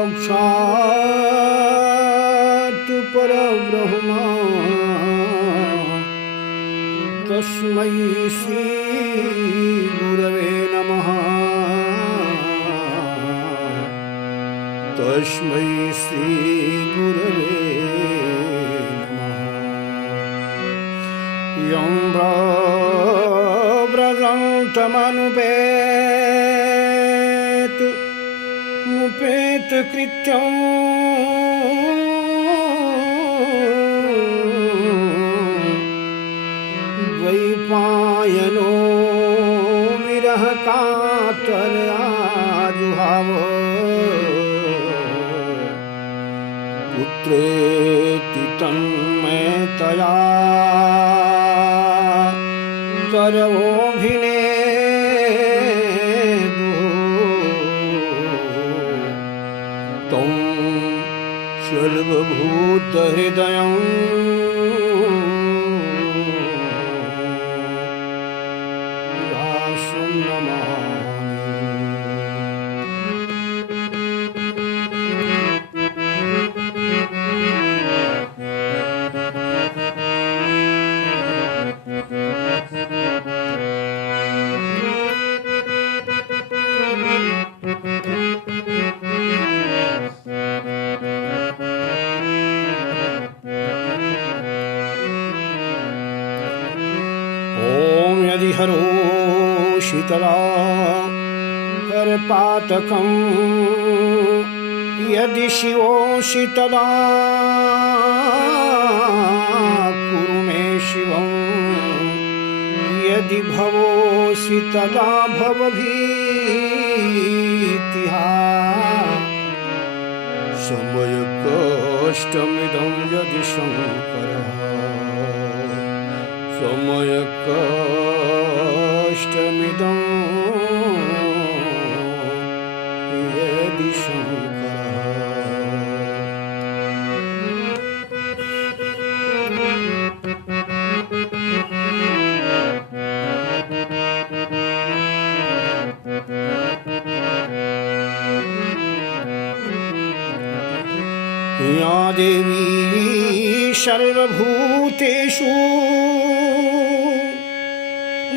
साक्षात् परब्रह्म तस्मै श्री गुरवे नमः। तस्मै श्री गुरवे नमः। यं व्रजन्तमनुपेत मुपेत कृत्यं द्वैपायनो विरह कातराजुहाव। पुत्रेति तन्मयतया करवोऽभिनेदुः तं सर्वभूतहृदयं दासं नमामि। ॐ यदि हरो शीतला हरपातकं यदि शिवो शीतला कुरु मे शिवं यदि भवो शीतला भवभीतिः समयकष्टमिदं यदि शङ्करः समयकष्टमिदं यदि शङ्करः। या देवी सर्वभूतेषु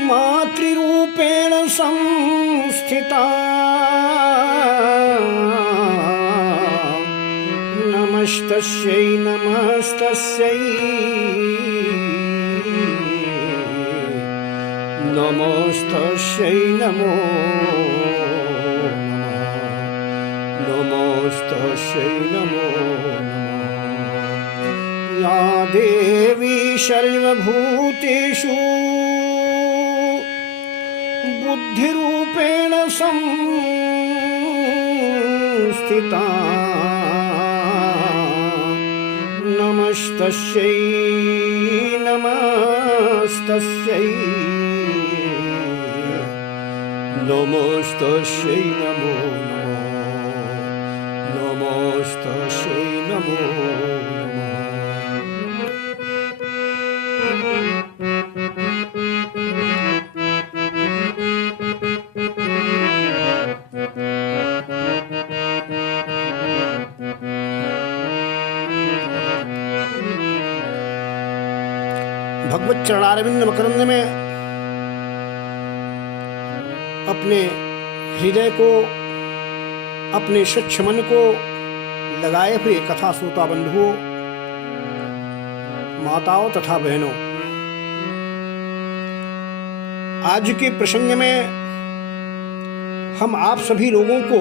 मातृरूपेण संस्थिता नमस्तस्यै नमस्तस्यै नमस्तस्यै नमो नमः नमस्तस्यै नमो नमः। या देवी सर्वभूतेषु बुद्धिरूपेण संस्थिता नमस्तस्यै नमस्तस्यै नमस्तस्यै नमो नमः नमस्तस्यै नमो नमः। भगवत चरणारविंद मकरंद में अपने हृदय को अपने स्वच्छ मन को लगाए हुए कथा श्रोता बंधुओं माताओं तथा बहनों, आज के प्रसंग में हम आप सभी लोगों को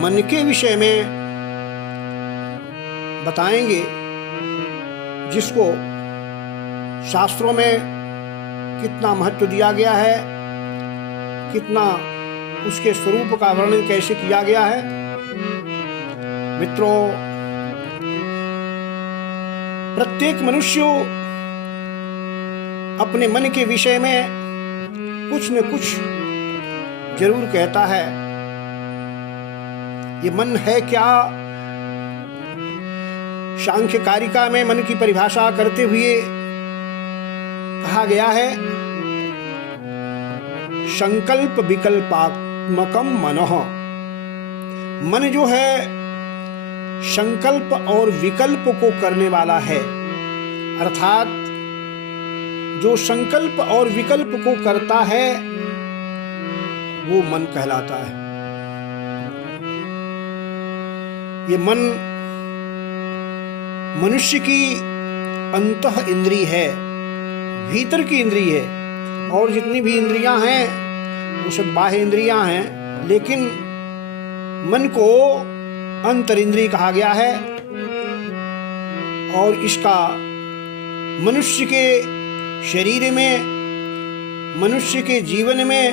मन के विषय में बताएंगे, जिसको शास्त्रों में कितना महत्व दिया गया है, कितना उसके स्वरूप का वर्णन कैसे किया गया है। मित्रों, प्रत्येक मनुष्य अपने मन के विषय में कुछ न कुछ जरूर कहता है। ये मन है क्या? सांख्य कारिका में मन की परिभाषा करते हुए कहा गया है, संकल्प विकल्पात्मकम मनः मन जो है संकल्प और विकल्प को करने वाला है, अर्थात जो संकल्प और विकल्प को करता है वो मन कहलाता है। ये मन मनुष्य की अंतः इंद्रिय है, भीतर की इंद्रिय है, और जितनी भी इंद्रियां हैं वो सब बाह्य इंद्रियां हैं, लेकिन मन को अंतर इंद्रिय कहा गया है। और इसका मनुष्य के शरीर में, मनुष्य के जीवन में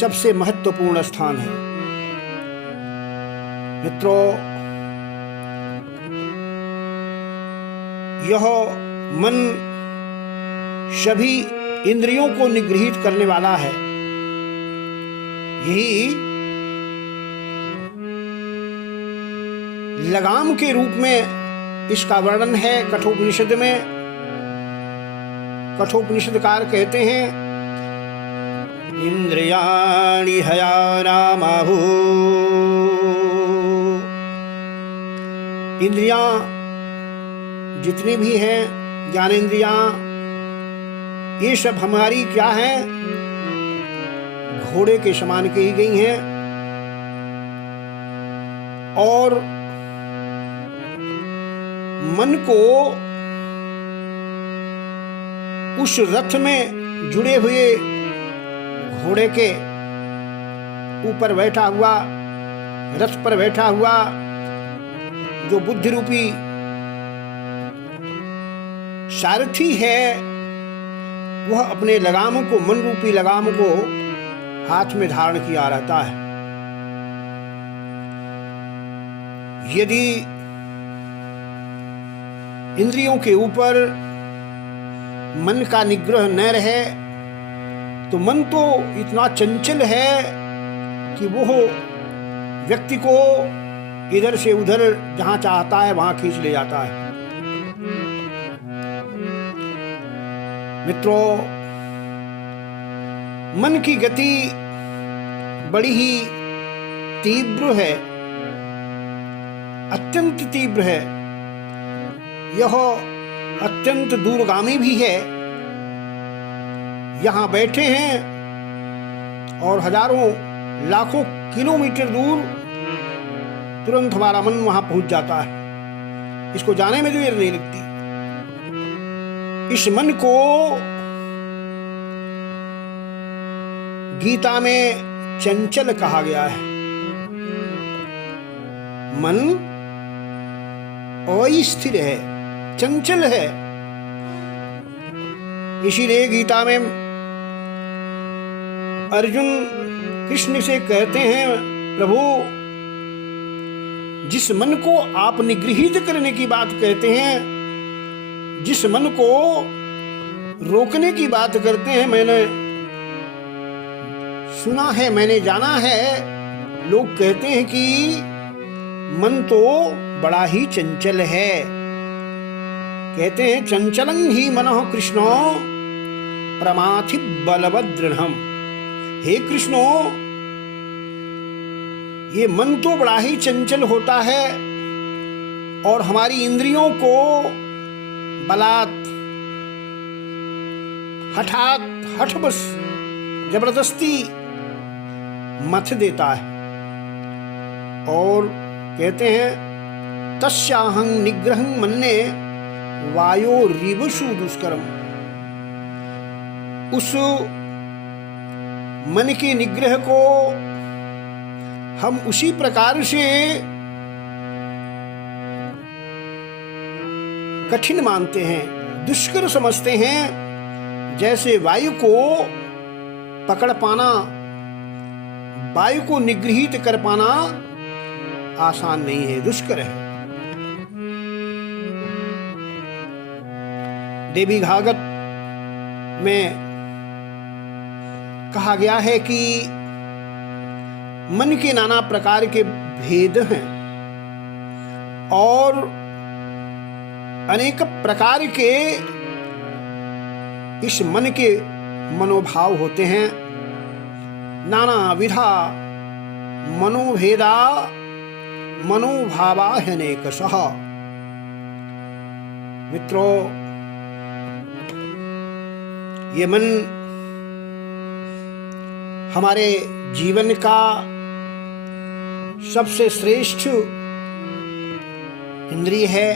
सबसे महत्वपूर्ण स्थान है। मित्रों, यह मन सभी इंद्रियों को निगृहीत करने वाला है। यही लगाम के रूप में इसका वर्णन है कठोपनिषद में। कठोपनिषदकार कहते हैं, इंद्रियाणि हयानामाहु। इंद्रियां जितनी भी हैं, ज्ञानेंद्रियां, ये सब हमारी क्या हैं? घोड़े के समान कही गई हैं, और मन को उस रथ में जुड़े हुए घोड़े के ऊपर बैठा हुआ, रथ पर बैठा हुआ जो बुद्धि रूपी सारथी है, वह अपने लगाम को, मन रूपी लगाम को हाथ में धारण किया रहता है। यदि इंद्रियों के ऊपर मन का निग्रह न रहे तो मन तो इतना चंचल है कि वो व्यक्ति को इधर से उधर जहां चाहता है वहां खींच ले जाता है। मित्रों, मन की गति बड़ी ही तीव्र है, अत्यंत तीव्र है। यह अत्यंत दूरगामी भी है। यहां बैठे हैं और हजारों लाखों किलोमीटर दूर तुरंत हमारा मन वहां पहुंच जाता है। इसको जाने में देर नहीं लगती। इस मन को गीता में चंचल कहा गया है। मन अस्थिर है, चंचल है। इसीलिए गीता में अर्जुन कृष्ण से कहते हैं, प्रभु, जिस मन को आप निगृहीत करने की बात कहते हैं, जिस मन को रोकने की बात करते हैं, मैंने सुना है, मैंने जाना है, लोग कहते हैं कि मन तो बड़ा ही चंचल है। कहते हैं, चंचलं ही मनः कृष्णो प्रमाथि बलवद दृढ़म्। हे कृष्णो, ये मन तो बड़ा ही चंचल होता है और हमारी इंद्रियों को बलात्, हठात, हठबस, जबरदस्ती मथ देता है। और कहते हैं, तस्याहं निग्रहं मन्ये वायो रिवसु दुष्करम। उस मन के निग्रह को हम उसी प्रकार से कठिन मानते हैं, दुष्कर समझते हैं, जैसे वायु को पकड़ पाना, वायु को निगृहीत कर पाना आसान नहीं है, दुष्कर है। देवी भागवत में कहा गया है कि मन के नाना प्रकार के भेद हैं और अनेक प्रकार के इस मन के मनोभाव होते हैं। नाना विधा मनोभेदा मनोभावा ह्यनेकशः। मित्रों, ये मन हमारे जीवन का सबसे श्रेष्ठ इंद्रिय है,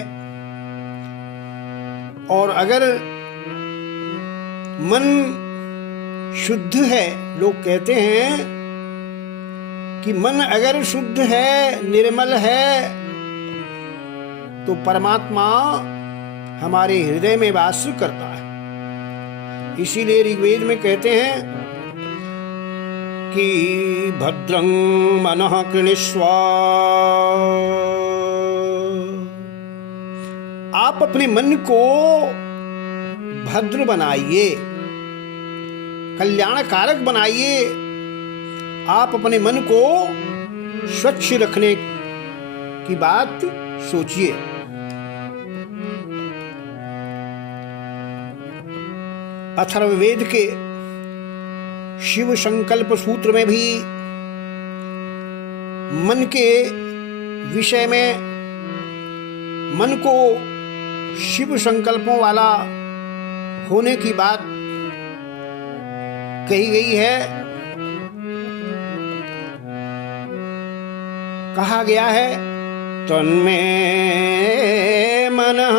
और अगर मन शुद्ध है, लोग कहते हैं कि मन अगर शुद्ध है, निर्मल है, तो परमात्मा हमारे हृदय में वास करता है। इसीलिए ऋग्वेद में कहते हैं कि भद्रं मनः कृणीष्व, आप अपने मन को भद्र बनाइए, कल्याणकारक बनाइए। आप अपने मन को स्वच्छ रखने की बात सोचिए। अथर्ववेद के शिव संकल्प सूत्र में भी मन के विषय में, मन को शिव संकल्पों वाला होने की बात कही गई है। कहा गया है, तन्मे मनः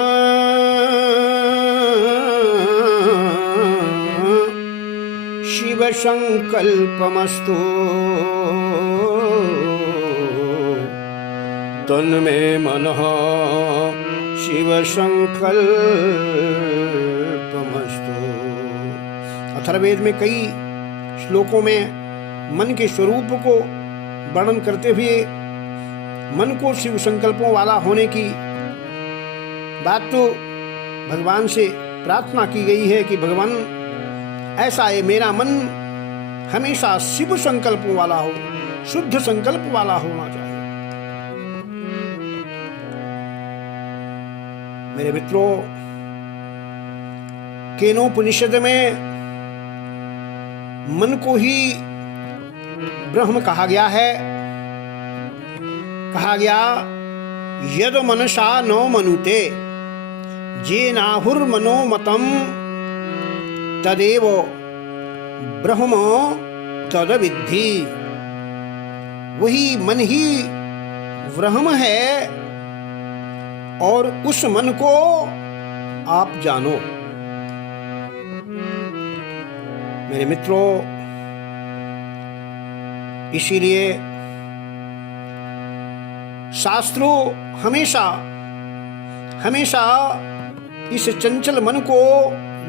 शिव संकल्पमस्तु, तन्मे मनः शिव संकल्पमस्तु। अथर्ववेद में कई श्लोकों में मन के स्वरूप को वर्णन करते हुए मन को शिव संकल्पों वाला होने की बात तो भगवान से प्रार्थना की गई है कि भगवान ऐसा है, मेरा मन हमेशा शिव संकल्पों वाला हो, शुद्ध संकल्प वाला होना चाहिए। मेरे मित्रों, केनोपनिषद में मन को ही ब्रह्म कहा गया है। कहा गया, यद मनसा नो मनुते जेनाहुर्मनोमतम तदेव ब्रह्म तदविद्धि। वही मन ही ब्रह्म है और उस मन को आप जानो। मेरे मित्रों, इसीलिए शास्त्रों हमेशा हमेशा इस चंचल मन को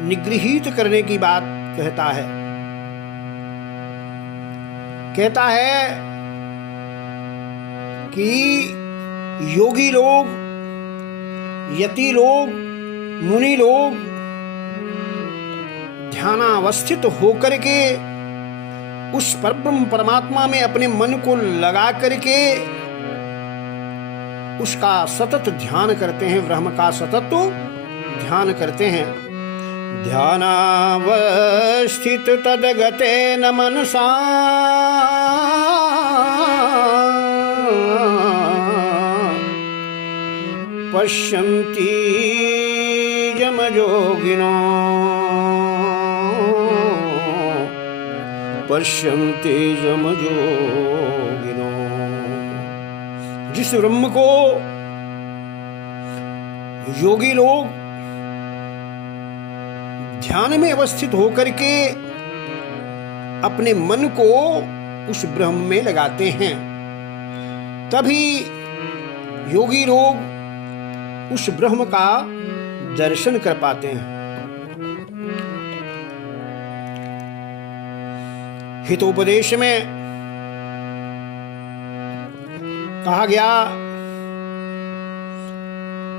निगृहीत करने की बात कहता है। कहता है कि योगी लोग, यति लोग, मुनि लोग ध्यानावस्थित होकर के उस परब्रह्म परमात्मा में अपने मन को लगा करके उसका सतत ध्यान करते हैं, ब्रह्म का सतत ध्यान करते हैं। ध्यानावस्थित तदगतेन मनसा पश्यन्ति यमयोगिनो, पश्यन्ति यमयोगिनो। जिस ब्रह्म को योगी लोग ध्यान में अवस्थित होकर के अपने मन को उस ब्रह्म में लगाते हैं, तभी योगी लोग उस ब्रह्म का दर्शन कर पाते हैं। हितोपदेश में कहा गया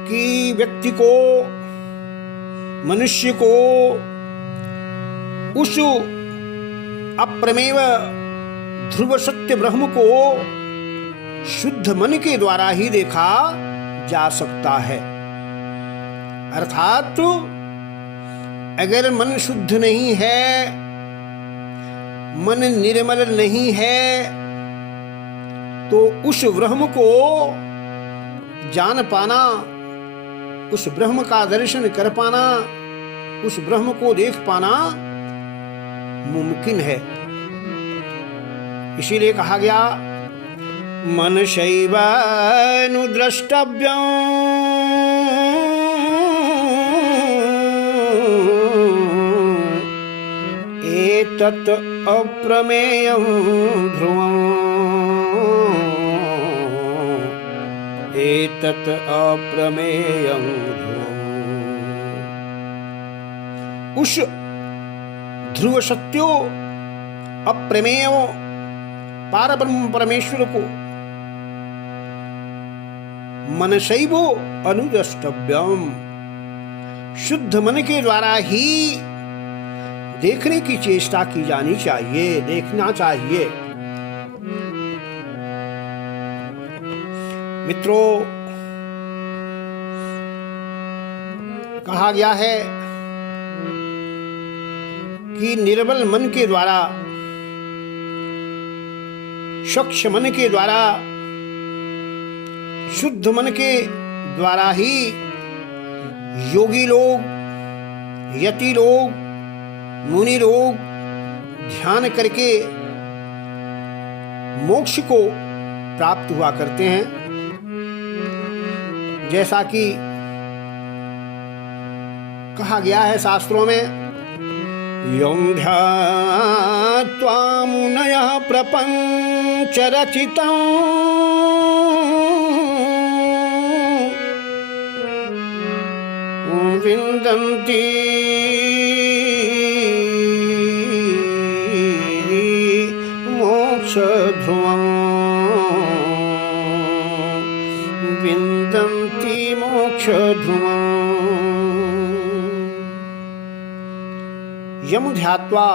कि व्यक्ति को, मनुष्य को उस अप्रमेय ध्रुव सत्य ब्रह्म को शुद्ध मन के द्वारा ही देखा जा सकता है। अर्थात अगर मन शुद्ध नहीं है, मन निर्मल नहीं है, तो उस ब्रह्म को जान पाना, उस ब्रह्म का दर्शन कर पाना, उस ब्रह्म को देख पाना मुमकिन है। इसीलिए कहा गया मनशैवानुद्रष्टव्यम् एतत् अप्रमेयं ध्रुवम् एतत् अप्रमेयं ध्रुवम्। उस ध्रुव सत्यो अप्रमेय पारब्रह्म परमेश्वर को मनसैवो अनुद्रष्टव्यम, शुद्ध मन के द्वारा ही देखने की चेष्टा की जानी चाहिए, देखना चाहिए। मित्रों, कहा गया है कि निर्मल मन के द्वारा, स्वच्छ मन के द्वारा, शुद्ध मन के द्वारा ही योगी लोग, यति लोग, मुनि लोग ध्यान करके मोक्ष को प्राप्त हुआ करते हैं। जैसा कि कहा गया है शास्त्रों में, यं ध्यात्वा मुनयः प्रपंच रचितं विन्दन्ति मोक्षध्रुवम् विन्दन्ति मोक्षध्रुवम्। यम ध्यात्वा,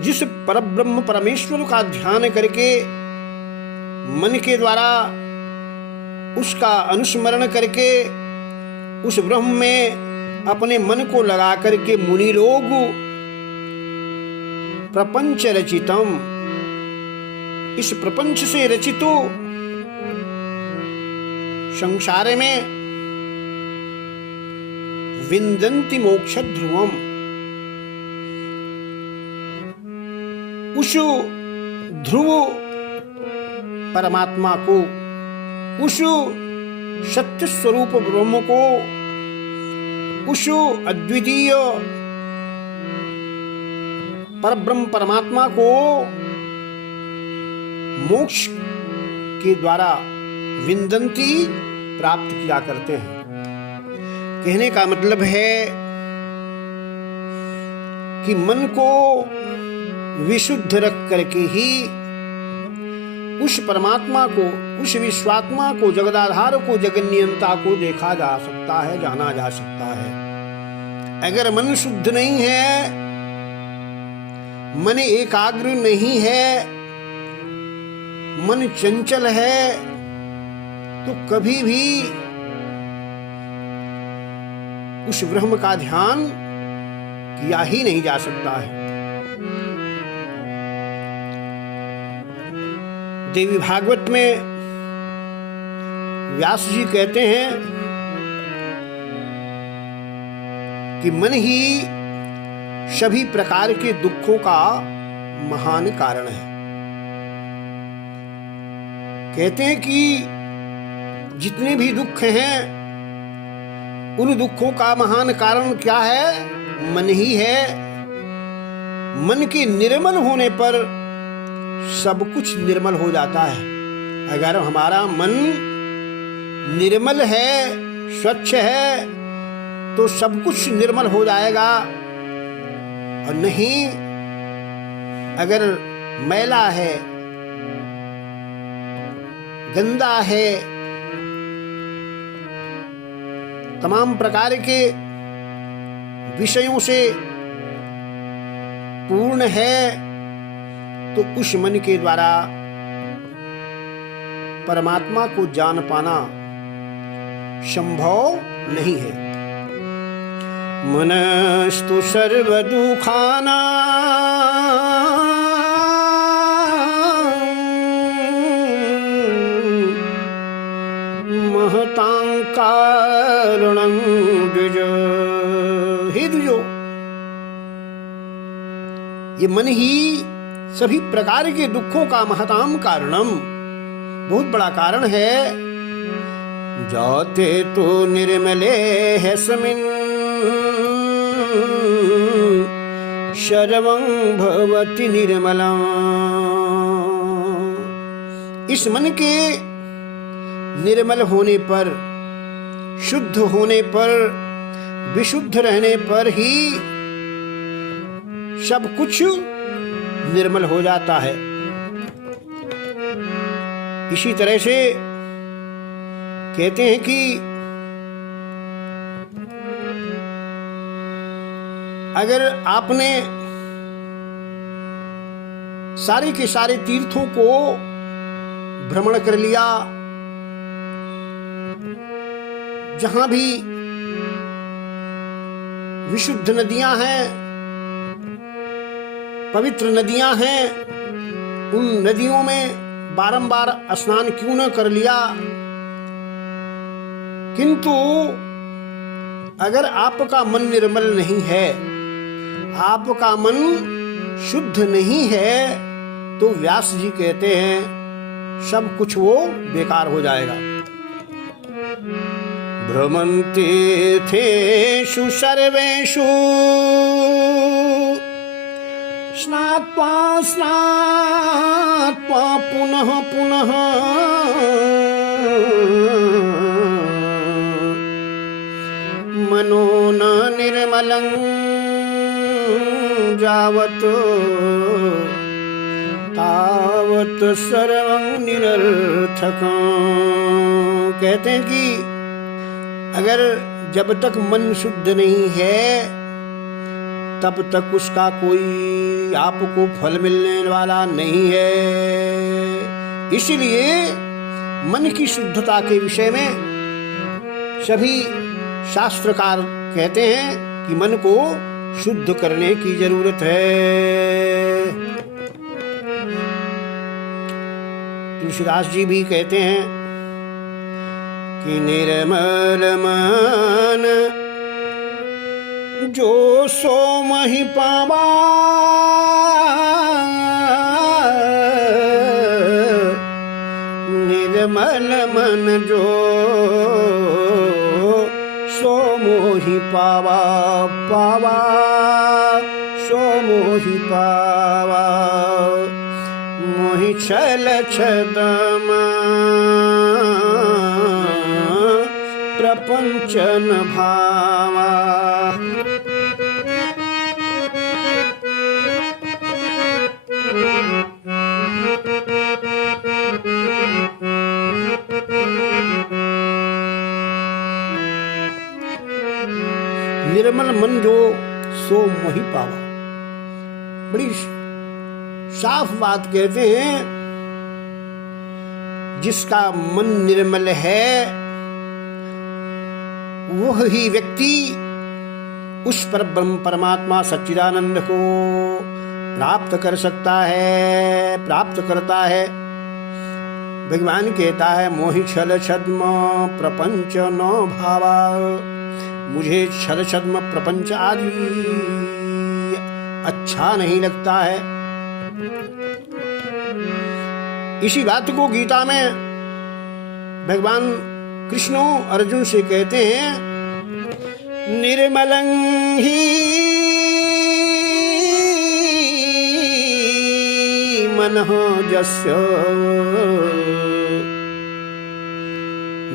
जिस परब्रह्म परमेश्वर का ध्यान करके मन के द्वारा उसका अनुस्मरण करके उस ब्रह्म में अपने मन को लगा करके मुनि लोग प्रपंच रचितम, इस प्रपंच से रचितो संसार में विन्दन्ति मोक्ष ध्रुवम, उस ध्रुव परमात्मा को, उस सत्य स्वरूप ब्रह्म को, उस अद्वितीय परब्रह्म परमात्मा को मोक्ष के द्वारा विन्दन्ति प्राप्त किया करते हैं। कहने का मतलब है कि मन को विशुद्ध रख करके ही उस परमात्मा को, उस विश्वात्मा को, जगदाधार को, जगन्नियंता को देखा जा सकता है, जाना जा सकता है। अगर मन शुद्ध नहीं है, मन एकाग्र नहीं है, मन चंचल है, तो कभी भी उस ब्रह्म का ध्यान किया ही नहीं जा सकता है। देवी भागवत में व्यास जी कहते हैं कि मन ही सभी प्रकार के दुखों का महान कारण है। कहते हैं कि जितने भी दुख हैं, उन दुखों का महान कारण क्या है? मन ही है। मन के निर्मल होने पर सब कुछ निर्मल हो जाता है। अगर हमारा मन निर्मल है, स्वच्छ है, तो सब कुछ निर्मल हो जाएगा। और नहीं, अगर मैला है, गंदा है, तमाम प्रकार के विषयों से पूर्ण है, तो उस मन के द्वारा परमात्मा को जान पाना संभव नहीं है। मनस्तु सर्वदुःखानां द्विजो, ये मन ही सभी प्रकार के दुखों का महताम कारणम, बहुत बड़ा कारण है। जाते तो निर्मले है समिन शर्वं भवति निर्मलम्। इस मन के निर्मल होने पर, शुद्ध होने पर, विशुद्ध रहने पर ही सब कुछ निर्मल हो जाता है। इसी तरह से कहते हैं कि अगर आपने सारे के सारे तीर्थों को भ्रमण कर लिया, जहां भी विशुद्ध नदियां हैं, पवित्र नदियां हैं, उन नदियों में बारंबार स्नान क्यों न कर लिया, किंतु अगर आपका मन निर्मल नहीं है, आपका मन शुद्ध नहीं है, तो व्यास जी कहते हैं सब कुछ वो बेकार हो जाएगा। भ्रमन्ति तीर्थेषु सर्वेषु स्नात्वा स्नात्वा पुनः पुनः मनो न निर्मलं यावत् तावत् सर्वं निरर्थकं। कहते हैं कि अगर जब तक मन शुद्ध नहीं है, तब तक उसका कोई आपको फल मिलने वाला नहीं है। इसलिए मन की शुद्धता के विषय में सभी शास्त्रकार कहते हैं कि मन को शुद्ध करने की जरूरत है। तुलसीदास जी भी कहते हैं कि निर्मल मन जो सो महि पावा, निर्मल मन जो सो मोहि पावा, पावा सो मोहि पावा। मोहि छल छदम प्रपंचन भावा। निर्मल मन जो सो मोहि पावा, बड़ी साफ बात कहते हैं। जिसका मन निर्मल है वह ही व्यक्ति उस पर ब्रह्म परमात्मा सच्चिदानंद को प्राप्त कर सकता है, प्राप्त करता है। भगवान कहता है मोहि छल छद्म प्रपंच न भावा, मुझे छल छद्म प्रपंच आदि अच्छा नहीं लगता है। इसी बात को गीता में भगवान कृष्ण अर्जुन से कहते हैं निर्मलं हि मनः जस्य,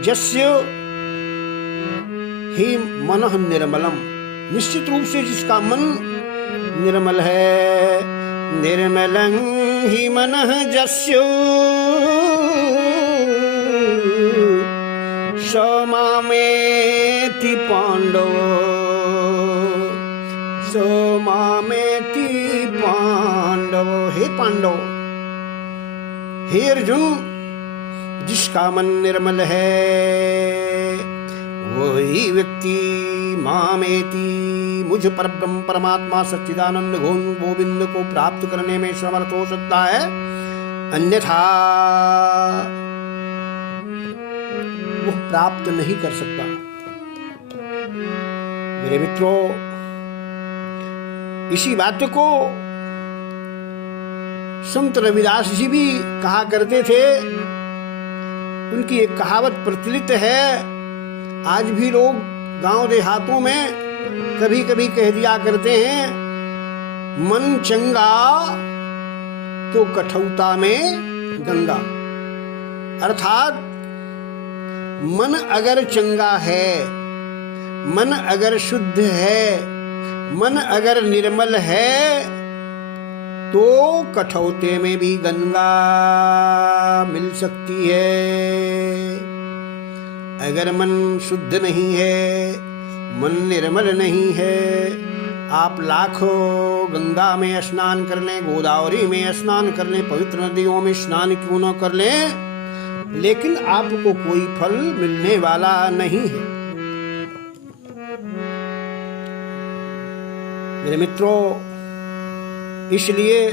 जस्य ही मनः निर्मलम, निश्चित रूप से जिसका मन निर्मल है। निर्मलं हि मनः जस्य स मामेति पांडव, स मामेति पांडव। हे पांडव, हे अर्जुन, जिसका मन निर्मल है वही व्यक्ति मामेति, मुझ पर ब्रह्म परमात्मा सच्चिदानंद घोन गोविंद को प्राप्त करने में समर्थ हो सकता है, अन्यथा वह प्राप्त नहीं कर सकता। मेरे मित्रों, इसी बात को संत रविदास जी भी कहा करते थे। उनकी एक कहावत प्रचलित है, आज भी लोग गांव देहातों में कभी कभी कह दिया करते हैं, मन चंगा तो कठौता में गंगा। अर्थात मन अगर चंगा है, मन अगर शुद्ध है, मन अगर निर्मल है, तो कठौते में भी गंगा मिल सकती है। अगर मन शुद्ध नहीं है, मन निर्मल नहीं है, आप लाखों गंगा में स्नान कर लें, गोदावरी में स्नान कर लें, पवित्र नदियों में स्नान क्यों न कर लें, लेकिन आपको कोई फल मिलने वाला नहीं है। मेरे मित्रों, इसलिए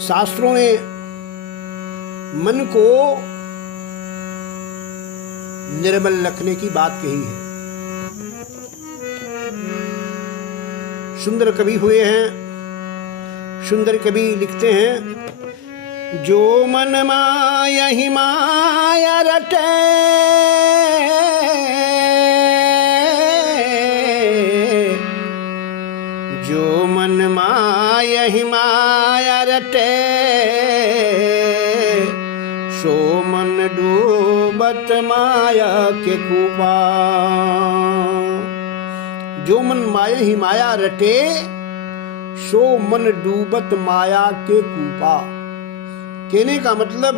शास्त्रों ने मन को निर्मल रखने की बात कही है। सुंदर कवि हुए हैं, सुंदर कवि लिखते हैं, जो मन माया ही माया रटे, जो मन माया ही माया रटे, सो मन डूबत माया के कूपा। जो मन माया ही माया रटे, सो मन डूबत माया के कूपा। कहने का मतलब,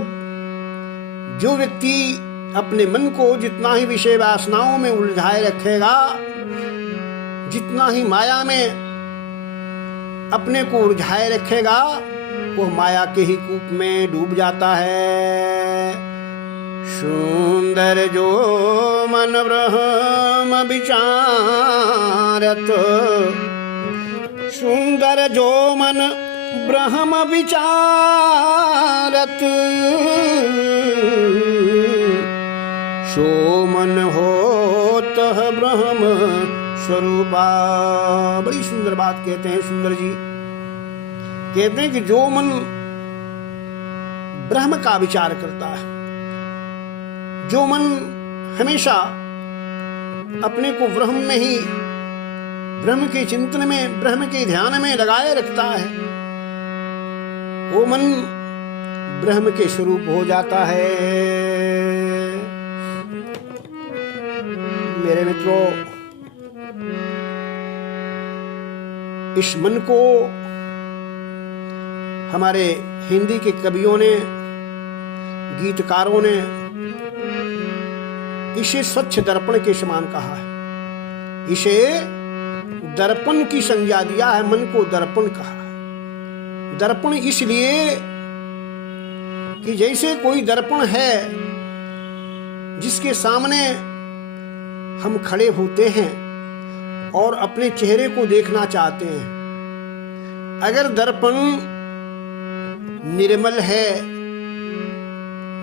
जो व्यक्ति अपने मन को जितना ही विषय वासनाओं में उलझाए रखेगा, जितना ही माया में अपने को उलझाए रखेगा, वो माया के ही कूप में डूब जाता है। सुंदर जो मन ब्रह्म विचारत, सुंदर जो मन ब्रह्म विचारत, सो मन होत ब्रह्म स्वरूपा। बड़ी सुंदर बात कहते हैं सुंदर जी। कहते हैं कि जो मन ब्रह्म का विचार करता है, जो मन हमेशा अपने को ब्रह्म में ही, ब्रह्म के चिंतन में, ब्रह्म के ध्यान में लगाए रखता है, वो मन ब्रह्म के स्वरूप हो जाता है। मेरे मित्रों, इस मन को हमारे हिंदी के कवियों ने, गीतकारों ने इसे स्वच्छ दर्पण के समान कहा है। इसे दर्पण की संज्ञा दिया है, मन को दर्पण कहा है। दर्पण इसलिए कि जैसे कोई दर्पण है जिसके सामने हम खड़े होते हैं और अपने चेहरे को देखना चाहते हैं। अगर दर्पण निर्मल है,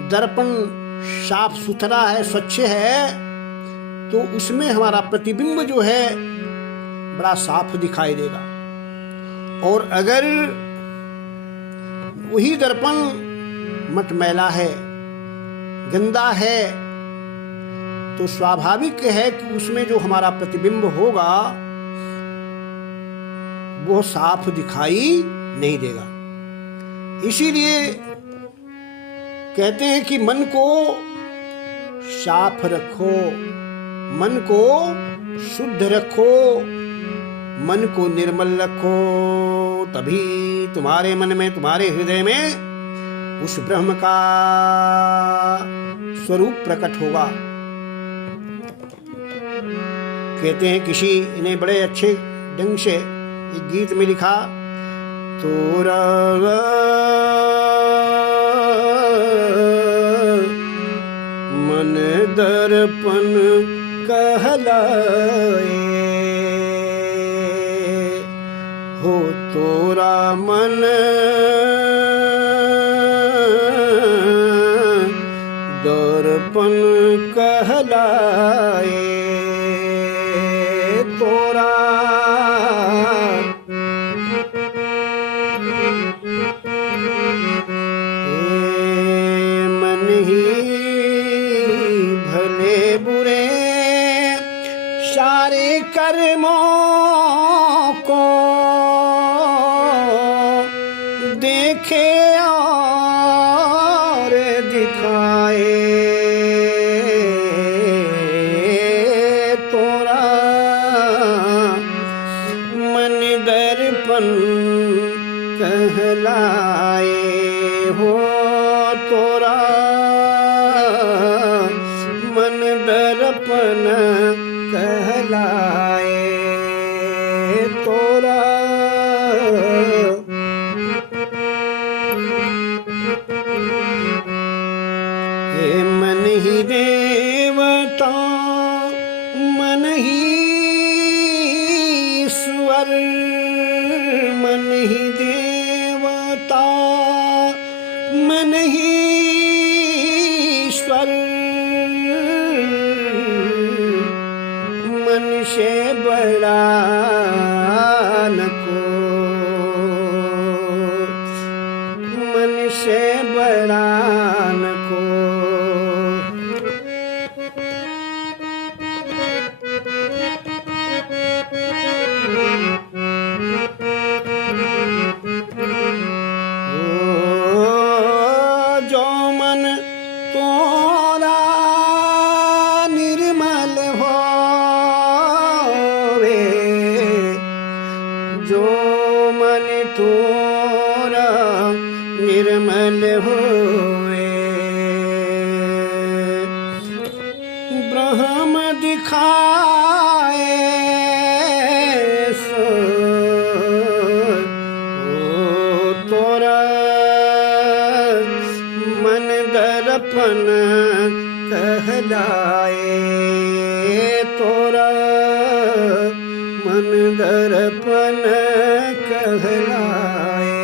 दर्पण साफ सुथरा है, स्वच्छ है, तो उसमें हमारा प्रतिबिंब जो है बड़ा साफ दिखाई देगा। और अगर वही दर्पण मटमैला है, गंदा है, तो स्वाभाविक है कि उसमें जो हमारा प्रतिबिंब होगा वो साफ दिखाई नहीं देगा। इसीलिए कहते हैं कि मन को साफ रखो, मन को शुद्ध रखो, मन को निर्मल रखो, तभी तुम्हारे मन में, तुम्हारे हृदय में उस ब्रह्म का स्वरूप प्रकट होगा। कहते हैं किसी ने बड़े अच्छे ढंग से एक गीत में लिखा, तोरा मन दर्पण कहलाए, हो तोरा मन दर्पण कहलाए, तोरा देखे और दिखाए तोरा मन दर्पण कहलाए हो तोरा मन दर्पण कहलाए तोरा हे मन ही देवता मन ही ईश्वर मन ही देवता मन ही ईश्वर मन से बड़ा न को मन से बड़ा न को जो मन तोरा निर्मल होवे जो मन तोरा निर्मल होवे ब्रह्म दिखाए सो तोरा मन दर्पण कहलाए तोरा मन दर्पण कहलाए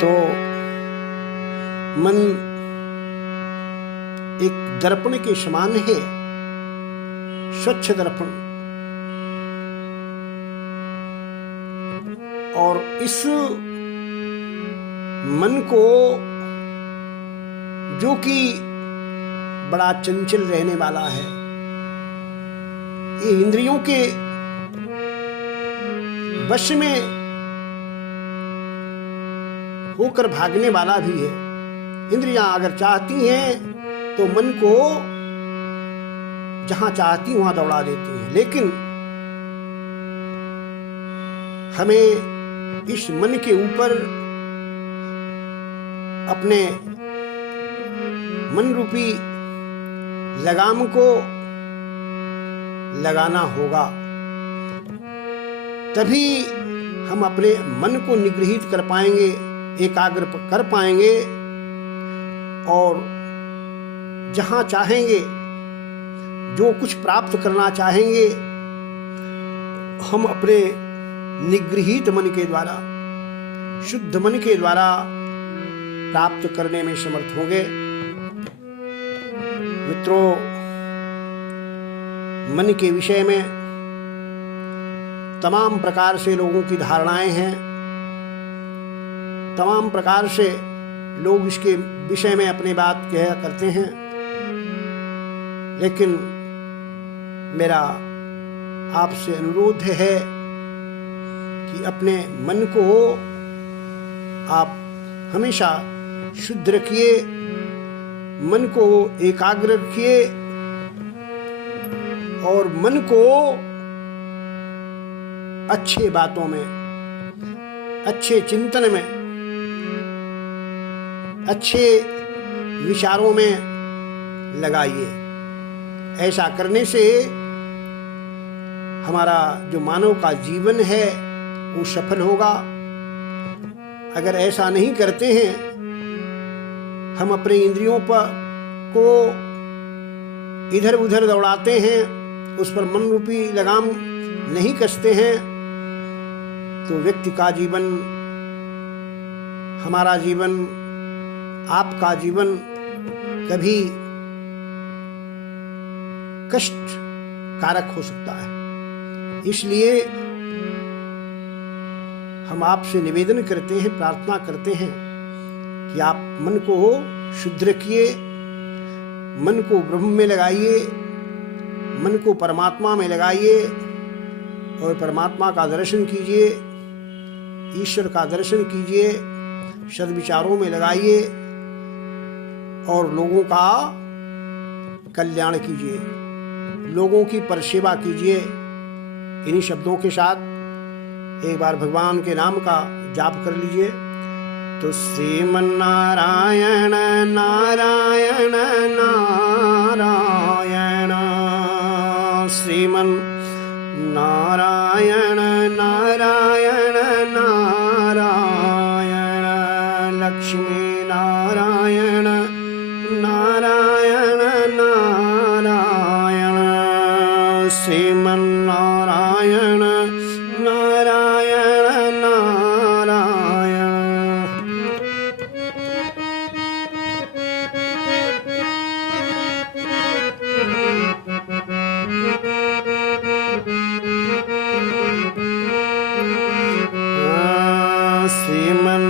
तो मन एक दर्पण के समान है, स्वच्छ दर्पण। और इस मन को जो कि बड़ा चंचल रहने वाला है, ये इंद्रियों के वश में होकर भागने वाला भी है। इंद्रियां अगर चाहती हैं तो मन को जहां चाहती वहां दौड़ा देती हैं, लेकिन हमें इस मन के ऊपर अपने मन रूपी लगाम को लगाना होगा, तभी हम अपने मन को निग्रहित कर पाएंगे, एकाग्र कर पाएंगे और जहां चाहेंगे, जो कुछ प्राप्त करना चाहेंगे, हम अपने निगृहीत मन के द्वारा, शुद्ध मन के द्वारा प्राप्त करने में समर्थ होंगे। मित्रों, मन के विषय में तमाम प्रकार से लोगों की धारणाएं हैं, तमाम प्रकार से लोग इसके विषय में अपनी बात कहा करते हैं, लेकिन मेरा आपसे अनुरोध है कि अपने मन को आप हमेशा शुद्ध रखिए, मन को एकाग्र रखिए और मन को अच्छे बातों में, अच्छे चिंतन में, अच्छे विचारों में लगाइए। ऐसा करने से हमारा जो मानव का जीवन है वो सफल होगा। अगर ऐसा नहीं करते हैं, हम अपने इंद्रियों पर को इधर उधर दौड़ाते हैं, उस पर मन रूपी लगाम नहीं कसते हैं, तो व्यक्ति का जीवन, हमारा जीवन, आपका जीवन कभी कष्ट कारक हो सकता है। इसलिए हम आपसे निवेदन करते हैं, प्रार्थना करते हैं कि आप मन को शुद्ध रखिए, मन को ब्रह्म में लगाइए, मन को परमात्मा में लगाइए और परमात्मा का दर्शन कीजिए, ईश्वर का दर्शन कीजिए, सद्विचारों में लगाइए और लोगों का कल्याण कीजिए, लोगों की परसेवा कीजिए। इन्हीं शब्दों के साथ एक बार भगवान के नाम का जाप कर लीजिए। तो श्रीमन्नारायण नारायण नारायण, श्रीमन् नारायण नारायण नारायण, लक्ष्मी नारायण नारायण नारायण, श्रीमन्नारायण नारायण नारायण।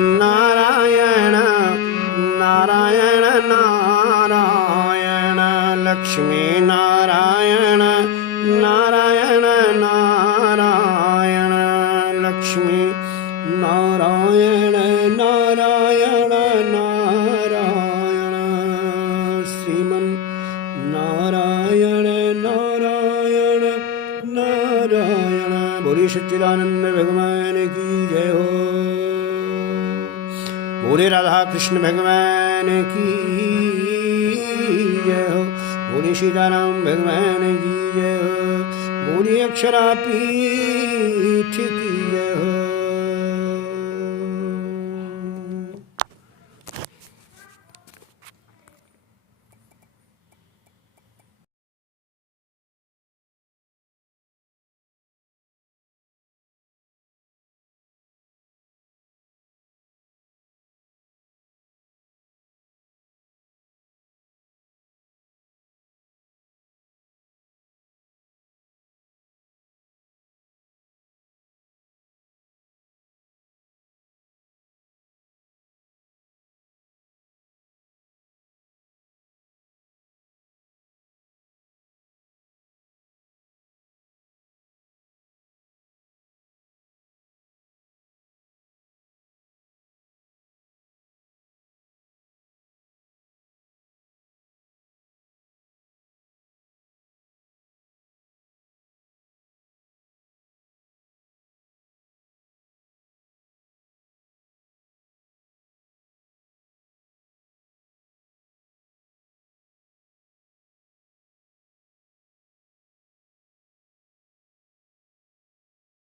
श्रीमन्नारायण नारायण नारायण, लक्ष्मी नारायण नारायण नारायण, लक्ष्मी नारायण नारायण नारायण, श्रीमन् नारायण नारायण नारायण। बोले सच्चिदानंद भगवान की जय हो, बोले राधा कृष्ण भगवान की जय हो, बोले सीताराम भगवान की जय हो, बोले अक्षरापीठ की